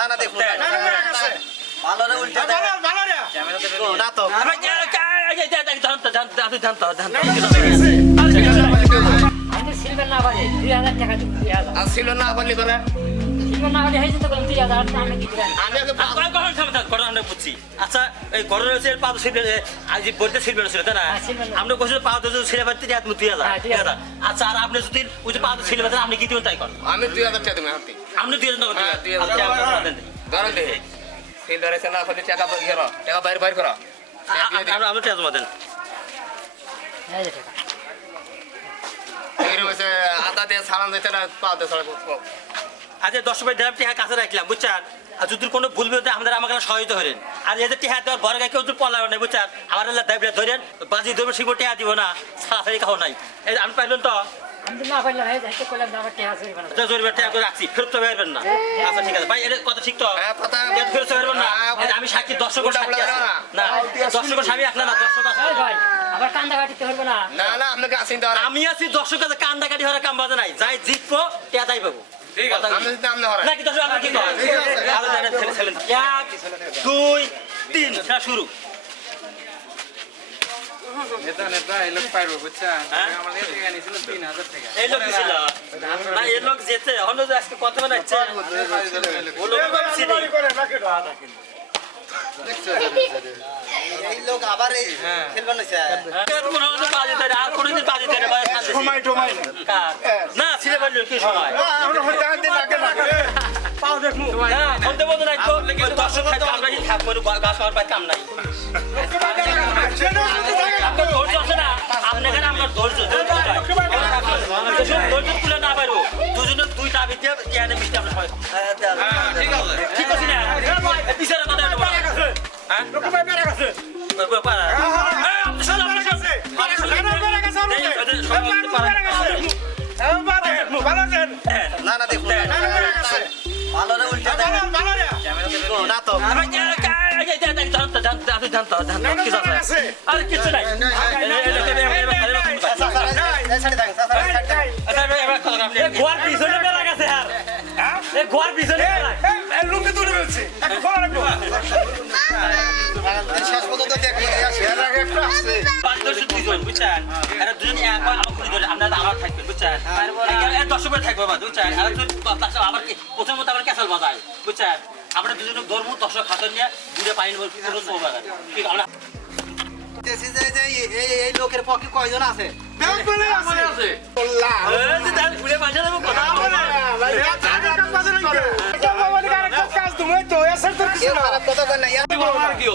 না না দেখুন ভালো রে উল্টে না তো না করে। আচ্ছা এই রয়েছে আজ বলতে ছিল তাই না হ্যাঁ। আমরা হাজার হ্যাঁ। আচ্ছা আর আপনি যদি ওই যে পা তো আপনি কি দিবেন তাই করেন আমি দুই হাজার টাকা দেবো হাতে আপনি হ্যাঁ, আচ্ছা, দেন। ধরেন দে না টাকা টাকা বাইরে বাইর করো। টাকা জমা দেন। আদা দিয়ে সালান দিতে না পাও দিয়ে আচ্ছা দশ রুপিয়া দেড় টিহা কাছে রাখলাম বুঝছেন? আর যদি কোনো ভুল আমাদের আমাকে সহায়তা করেন আর এদের টিহা দেওয়ার ঘরে গায়ে কেউ যদি পড়লাম না বুঝছেন? আমার এলাকা ধরেন বাজি ধরবে টিহা দিব না সারাসারি খাও নাই। এই আমি পাইলেন তো? আমি না না আচ্ছা হ্যাঁ, হ্যাঁ, আমি সাক্ষী দর্শক আছে। দর্শক স্বামী একলা না দর্শক ভাই আবার কান্দা কাটিতে পারব না। না না আপনাকে আসেন আমি আছি দর্শক কাছে কান্দা কাটি হওয়ার কাম বাজে নাই। যাই জিতবো তাই পাবো। ঠিক আছে। কথা নেতা নেতা এই লোক পারব বুঝছেন হ্যাঁ? আমাদের নিয়েছিল তিন হাজার টাকা। এই লোক ছিল? না এই লোক যেতে অন্য যে আজকে কথা বানাচ্ছে ও লোক আবার এই খেলবেন না। ছিল। না ছিলে কি সময়? না, বলতে বলতে নাই তো, দর্শক আমরা যদি থাকব, গাছ আমার পায়ে কাম নাই। না? আপনার ধৈর্য, ধৈর্য নাই। যেসব ধৈর্য তুলে না পারব, দুজনে দুই টাবি দিয়ে জ্ঞানে মিষ্টি আমরা সবাই খাব। ঠিক আছে না? কথা হ্যাঁ? হ্যাঁ। দেখুন ভালো রে উল্টে না তো আরে, কিছু আমার থাকবেন, বুঝছেন? দশ থাকবে বুঝছেন? আবার কি- প্রথম মতো আবার ক্যাসেল বাজায়, বুঝছেন? আমরা দুজনে ধরবো, দর্শক খাতর নিয়ে দূরে পানি নেব, পুরো। ঠিক, আমরা এই- লোকের পক্ষে কয়জন আছে? এই যে দেখ, ঘুরে পাশে দেবো, কথা। বলো। কেউ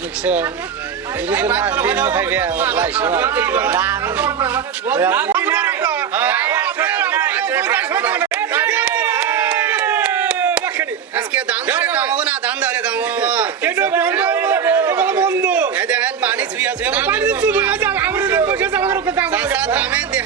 দিছে আজকে ধান ধরে কামাবো না ধান ধরে কামাবো দেখেন পানি ছুঁয়া ছুঁয়া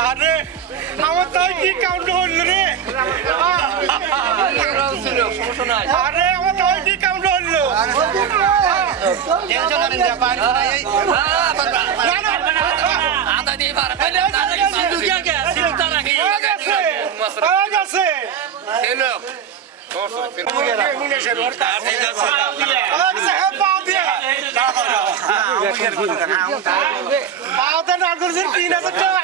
আরে আমার তাই কি কাউন্ট হল রে আরে আমার তাই কি কাউন্ট হল আ করছেন তিন হাজার টাকা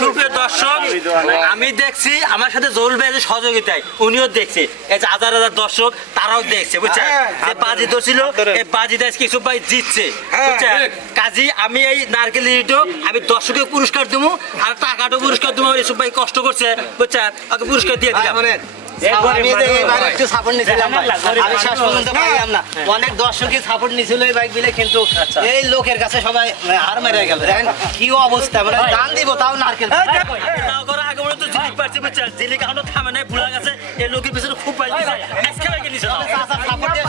সুপ্রিয় দর্শক আমি দেখছি আমার সাথে ভাই সহযোগিতায় উনিও দেখছে। এই যে হাজার হাজার দর্শক তারাও দেখছে বুঝছেন? যে বাজি ধরছিল এই বাজি দাস কিছু ভাই জিতছে বুঝছেন? কাজী আমি এই নারকেল আমি দর্শকে পুরস্কার দেবো আর টাকাটাও পুরস্কার দেবো এসব ভাই কষ্ট করছে বুঝছেন? ওকে পুরস্কার দিয়ে দিলাম। একটু সাপোর্ট নিছিলাম আমি শেষ পর্যন্ত পাইলাম না অনেক দর্শকই সাপোর্ট নিছিল এই বাইক বিলে কিন্তু এই লোকের কাছে সবাই হার মেরে গেল। দেখেন কি অবস্থা মানে দান দিব তাও নারকেল। মনে জিলিক এখনও থামে নাই ভুলা গেছে। এই লোকের পিছনে খুব আজকে নিছে সাপোর্ট দিয়ে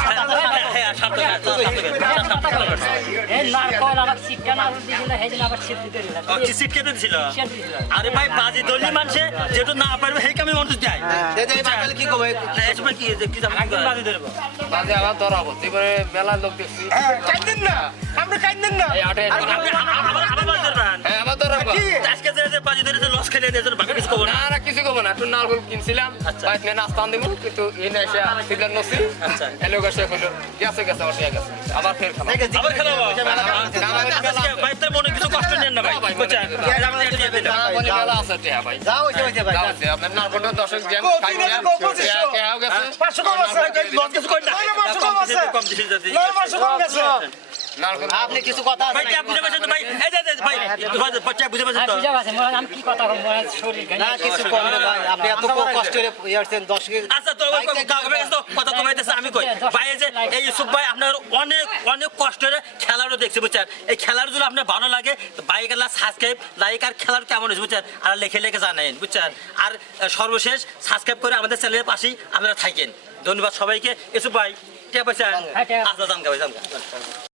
হ্যাঁ না জন্য আবার শিফট দিতে দিলাম কি সিট কেটে দিছিল আরে ভাই বাজি দলি মানুষে যেহেতু না পারবে সেই কামে মানুষ যায় এই বাইক কি কবে এসব কি কি বাজি ধরবো বাজে আমার ধরাবো এবারে মেলা লোক দেখছি কাইন্দেন না আপনি কাইন্দেন না এই আটে আপনি আবার আবার ধরবেন হ্যাঁ আমার ধরাবো আজকে যে যে বাজি ধরেছে লস খেলে দিয়েছে বাকি কিছু কব না একটু নারকল কিনছিলাম। আচ্ছা। বাইক নিয়ে নাস্তা আনদিম কিন্তু এই না এসে সিগার নছি আচ্ছা। এলো গেছে হলো গেছে গেছে আমার ঠিক গেছে। আবার ফের আবার খেলাবো আজকে মনে কিছু কষ্ট নেন না ভাই। বুঝছেন আপনার আপনি কিছু কথা আছে ভাই? বুঝে পাচ্ছেন তো ভাই। এই যে ভাই বাচ্চা বুঝে পাচ্ছেন আর তো বুঝা আছে আমি কি কথা বলব? শরীর না কিছু কম না ভাই। আপনি এত কষ্ট করে ইয়ারছেন দর্শকের আচ্ছা তো গাবে তো কথা কমাইতেছে আমি কই? ভাই যে এই ইউসুফ ভাই আপনার অনেক অনেক খেলাটা দেখছে বুঝছেন? এই খেলার যদি আপনার ভালো লাগে তো বাইক আল্লাহ সাবস্ক্রাইব লাইক আর খেলার কেমন হয়েছে বুঝছেন? আর লেখে লেখে জানেন বুঝছেন? আর সর্বশেষ সাবস্ক্রাইব করে আমাদের চ্যানেলের পাশেই আপনারা থাকেন। ধন্যবাদ সবাইকে। ইউসুফ ভাই কে পাইছেন হ্যাঁ, আচ্ছা ভাই